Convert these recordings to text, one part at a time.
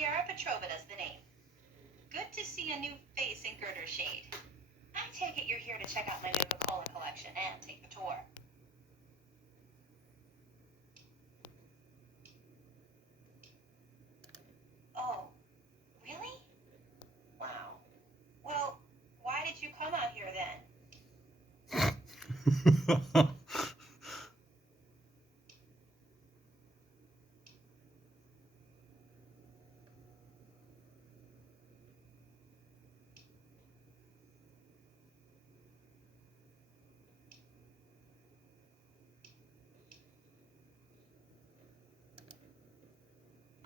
Petrova's the name. Good to see a new face in Girder Shade. I take it you're here to check out my Nuka-Cola collection and take the tour. Oh, really? Wow. Well, why did you come out here then?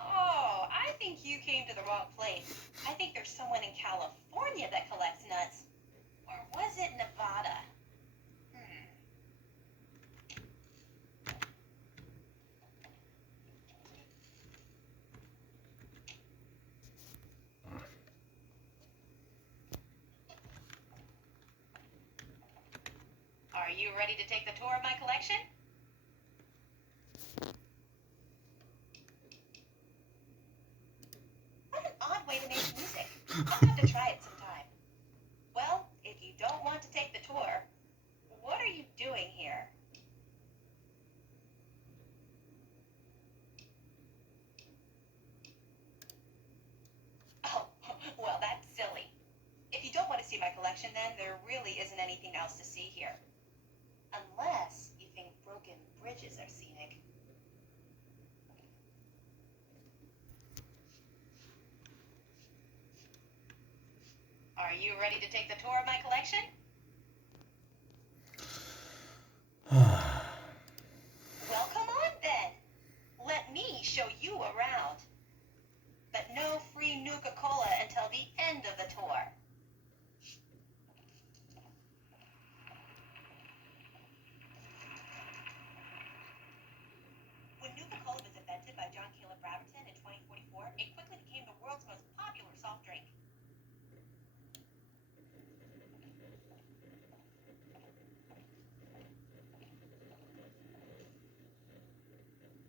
Oh, I think you came to the wrong place. I think there's someone in California that collects nuts. Or was it Nevada? Are you ready to take the tour of my collection? What an odd way to make music. I'll have to try it sometime. Well, if you don't want to take the tour, what are you doing here? Oh, well, that's silly. If you don't want to see my collection, then there really isn't anything else to see here. Unless you think broken bridges are scenic. Are you ready to take the tour of my collection? Well, come on then. Let me show you around. But no free Nuka-Cola until the end of the tour. When Nuka-Cola was invented by John Caleb Braverton in 2044, it quickly became the world's most popular soft drink.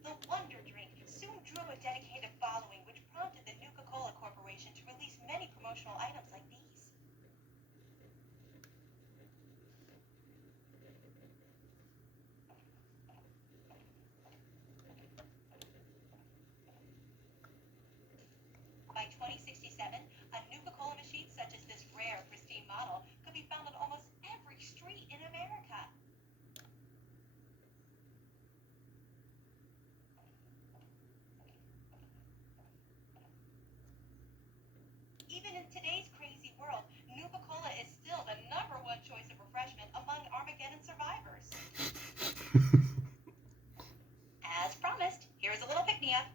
The Wonder Drink soon drew a dedicated following, which prompted the Nuka-Cola Corporation to release many promotional items like these. By 2067, a Nuka-Cola machine such as this rare, pristine model could be found on almost every street in America. Even in today's crazy world, Nuka-Cola is still the #1 choice of refreshment among Armageddon survivors. As promised, here's a little pick-me-up.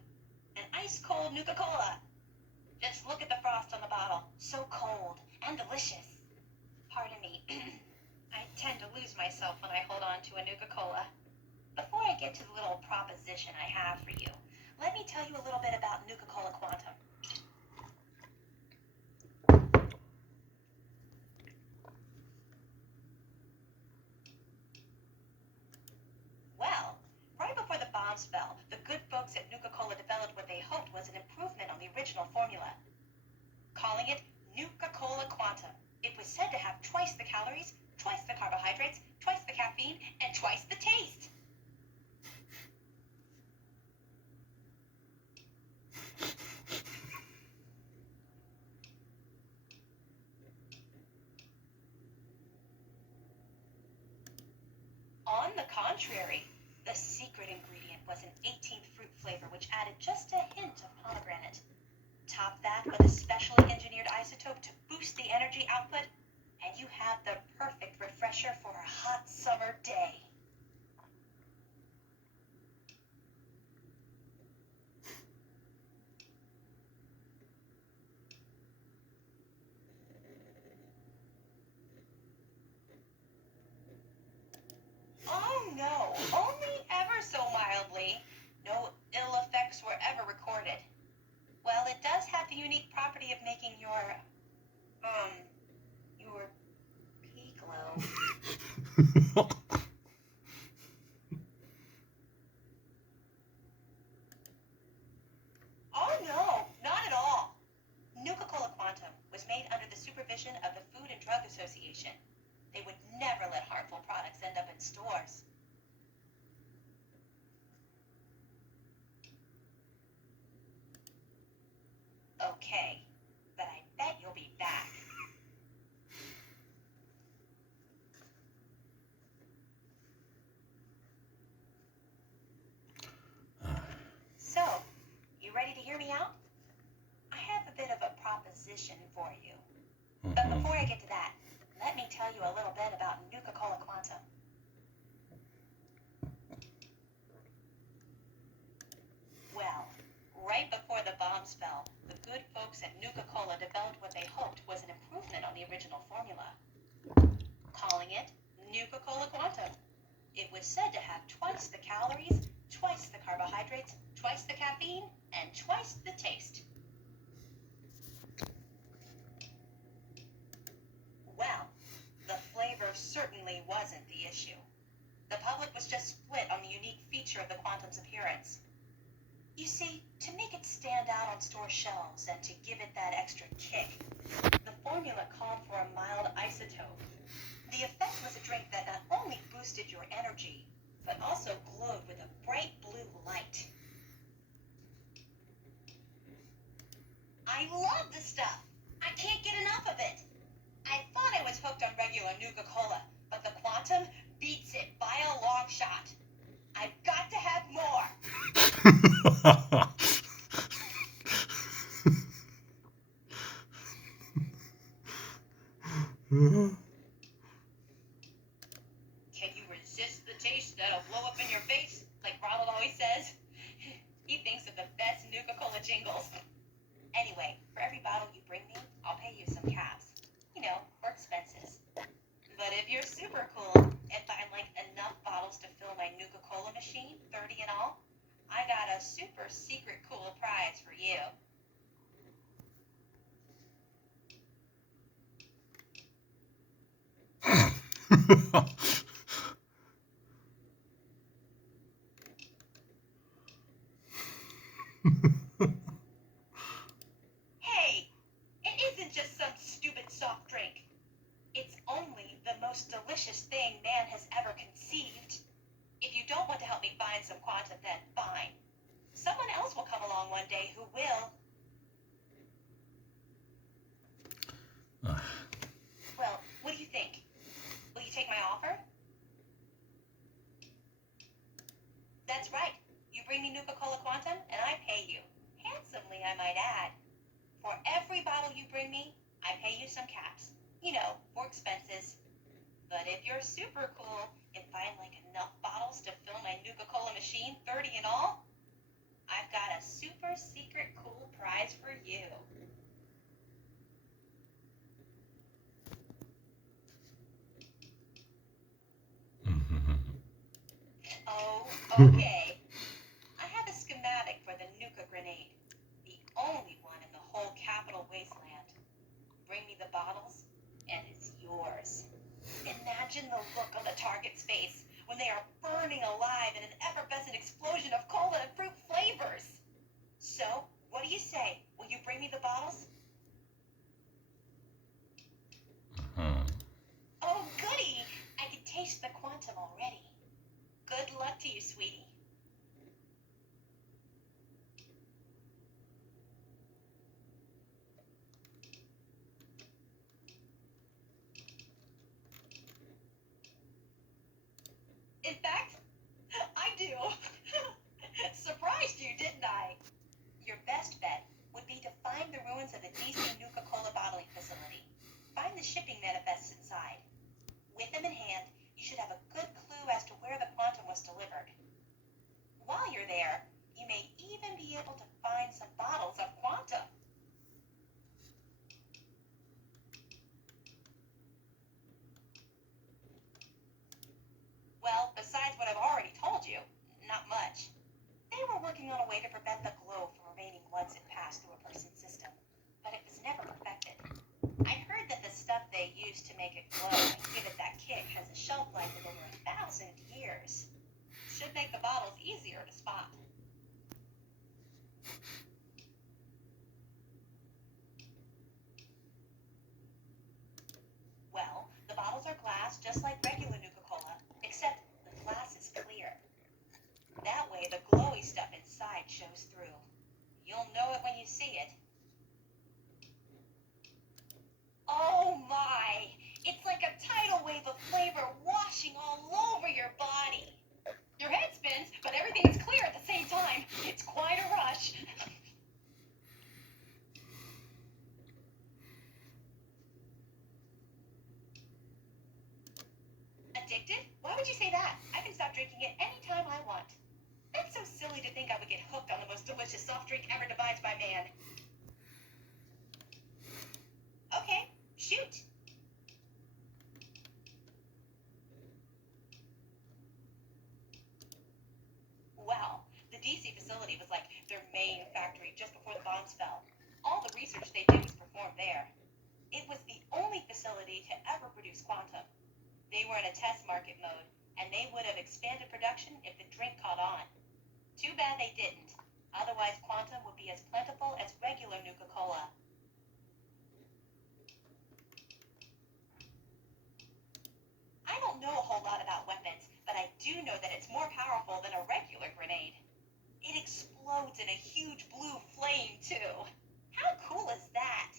An ice-cold Nuka-Cola. Just look at the frost on the bottle. So cold and delicious. Pardon me. I tend to lose myself when I hold on to a Nuka-Cola. Before I get to the little proposition I have for you, let me tell you a little bit about Nuka-Cola Quantum. Well, right before the bomb spell, the good folks at Nuka-Cola developed what they hoped was an improvement on the original formula, calling it Nuka-Cola Quantum. It was said to have twice the calories, twice the carbohydrates, twice the caffeine, and twice the taste. On the contrary, the secret ingredient was an 18th fruit flavor which added just a hint of pomegranate. Top that with a specially engineered isotope to boost the energy output, and you have the perfect refresher for a hot summer day. Oh no, only ever so mildly. No ill effects were ever recorded. Well, it does have the unique property of making your pee glow. Oh no, not at all. composition for you. But before I get to that, let me tell you a little bit about Nuka-Cola Quantum. Well, right before the bombs fell, the good folks at Nuka-Cola developed what they hoped was an improvement on the original formula, calling it Nuka-Cola Quantum. It was said to have twice the calories, twice the carbohydrates, twice the caffeine, and twice the taste. Well, the flavor certainly wasn't the issue. The public was just split on the unique feature of the Quantum's appearance. You see, to make it stand out on store shelves and to give it that extra kick, the formula called for a mild isotope. The effect was a drink that not only boosted your energy, but also glowed with a bright blue light. I love the stuff. I can't get enough of it. I thought I was hooked on regular Nuka-Cola, but the Quantum beats it by a long shot. I've got to have more. Can you resist the taste that'll blow up in your face, like Ronald always says? He thinks of the best Nuka-Cola jingles. Anyway, for every bottle you bring me, I'll pay you some caps. You know, for expenses. But if you're super cool and find like enough bottles to fill my Nuka-Cola machine, 30 in all, I got a super secret cool prize for you. Hey, it isn't just some stupid soft drink. It's only the most delicious thing man has ever conceived. If you don't want to help me find some Quantum, then fine. Someone else will come along one day who will. Well, what do you think? Will you take my offer? That's right. You bring me Nuka-Cola Quantum, and I pay you. Handsomely, I might add. For every bottle you bring me, I pay you some caps. You know, for expenses. But if you're super cool and find like enough bottles to fill my Nuka-Cola machine, 30 in all, I've got a super secret cool prize for you. Oh, okay. I have a schematic for the Nuka grenade. The only one in the whole capital wasteland. Bring me the bottles, and it's yours. Imagine the look on the target's face when they are burning alive in an effervescent explosion of cola and fruit flavors. So, what do you say? Will you bring me the bottles? Oh, goody! I can taste the Quantum already. Good luck to you, sweetie. In fact, I do. Surprised you, didn't I? Your best bet would be to find the ruins of the DC Nuka-Cola bottling facility. Find the shipping manifests inside. With them in hand, you should have a good clue as to where the Quantum was delivered. While you're there, you may even be able to find some bottles of Quantum. Well, besides what I've already told you, not much. They were working on a way to prevent the glow from remaining once it passed through a person's system, but it was never perfected. I heard that the stuff they used to make it glow and give it that kick has a shelf life of over 1,000 years. Should make the bottles easier to spot. Well, the bottles are glass just like regular Nuka-Cola, except the glass is clear. That way the glowy stuff inside shows through. You'll know it when you see it. Oh my! It's like a tidal wave of flavor washing all over your body. Your head spins, but everything is clear at the same time. It's quite a rush. would you say that? I can stop drinking it anytime I want. That's so silly to think I would get hooked on the most delicious soft drink ever devised by man. Okay, shoot. Well, the DC facility was like their main factory just before the bombs fell. All the research they did was performed there. It was the only facility to ever produce quantum. They were in a test market mode, and they would have expanded production if the drink caught on. Too bad they didn't. Otherwise, quantum would be as plentiful as regular Nuka-Cola. I don't know a whole lot about weapons, but I do know that it's more powerful than a regular grenade. It explodes in a huge blue flame, too. How cool is that?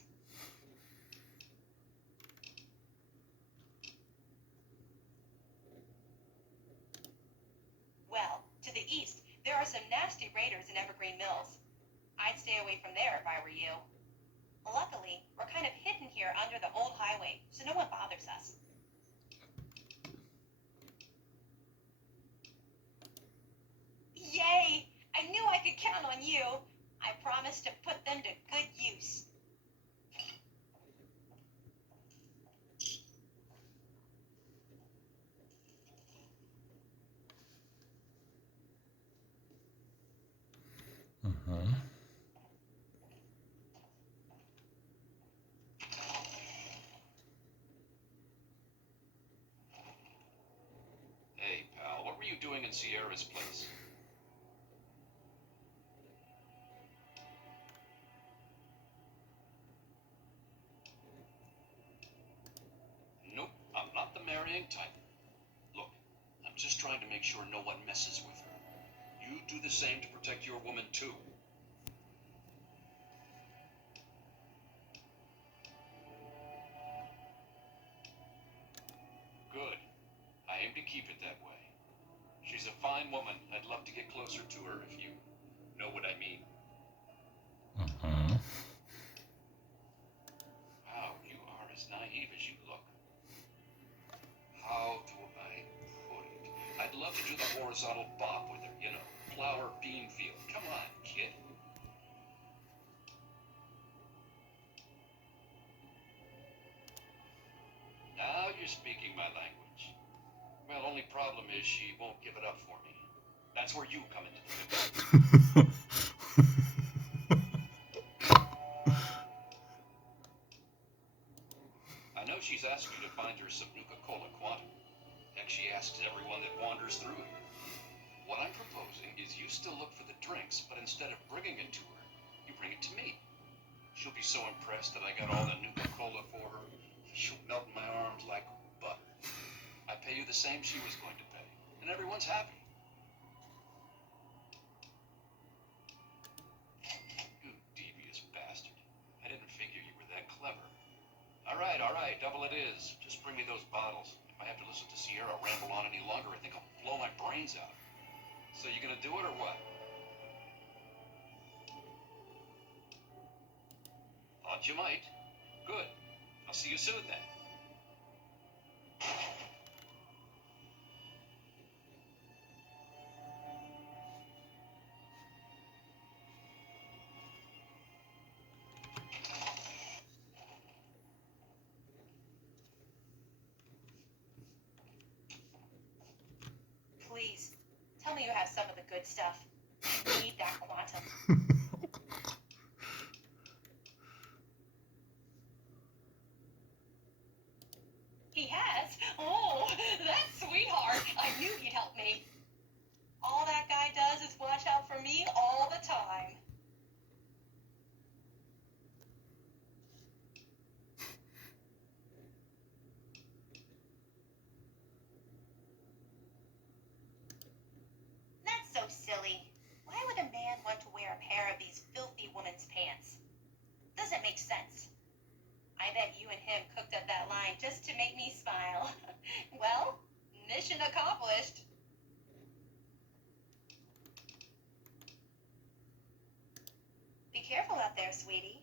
Well, to the east, there are some nasty raiders in Evergreen Mills. I'd stay away from there if I were you. Luckily, we're kind of hidden here under the old highway, so no one bothers us. Yay! I knew I could count on you. I promised to put them to good use. Hey, pal, what were you doing in Sierra's place? Nope, I'm not the marrying type. Look, I'm just trying to make sure no one messes with her. You do the same to protect your woman, too. Good. I aim to keep it that way. She's a fine woman. I'd love to get closer to her if you know what I mean. Wow, you are as naive as you look. How do I put it? I'd love to do the horizontal bop with her, you know, plow her bean field. Come on, kid. Now you're speaking my language. Well, only problem is she won't give it up for me. That's where you come into the picture. I know she's asked you to find her some Nuka-Cola Quantum. Heck, she asks everyone that wanders through here. What I'm proposing is you still look for the drinks, but instead of bringing it to her, you bring it to me. She'll be so impressed that I got all the Nuka-Cola for her. She'll melt in my arms like butter. I pay you the same she was going to pay, and everyone's happy. You devious bastard. I didn't figure you were that clever. All right, double it is. Just bring me those bottles. If I have to listen to Sierra ramble on any longer, I think I'll blow my brains out. So you gonna do it or what? Thought you might. Good. I'll see you soon then. Please, tell me you have some of the good stuff. I need that quantum. He has? Oh, that sweetheart. I knew he'd help me. All that guy does is watch out for me all the time. That's so silly. Why would a man want to wear a pair of these filthy woman's pants? Doesn't make sense. I bet you and him cooked up that line just to make me smile. Well, mission accomplished. Be careful out there, sweetie.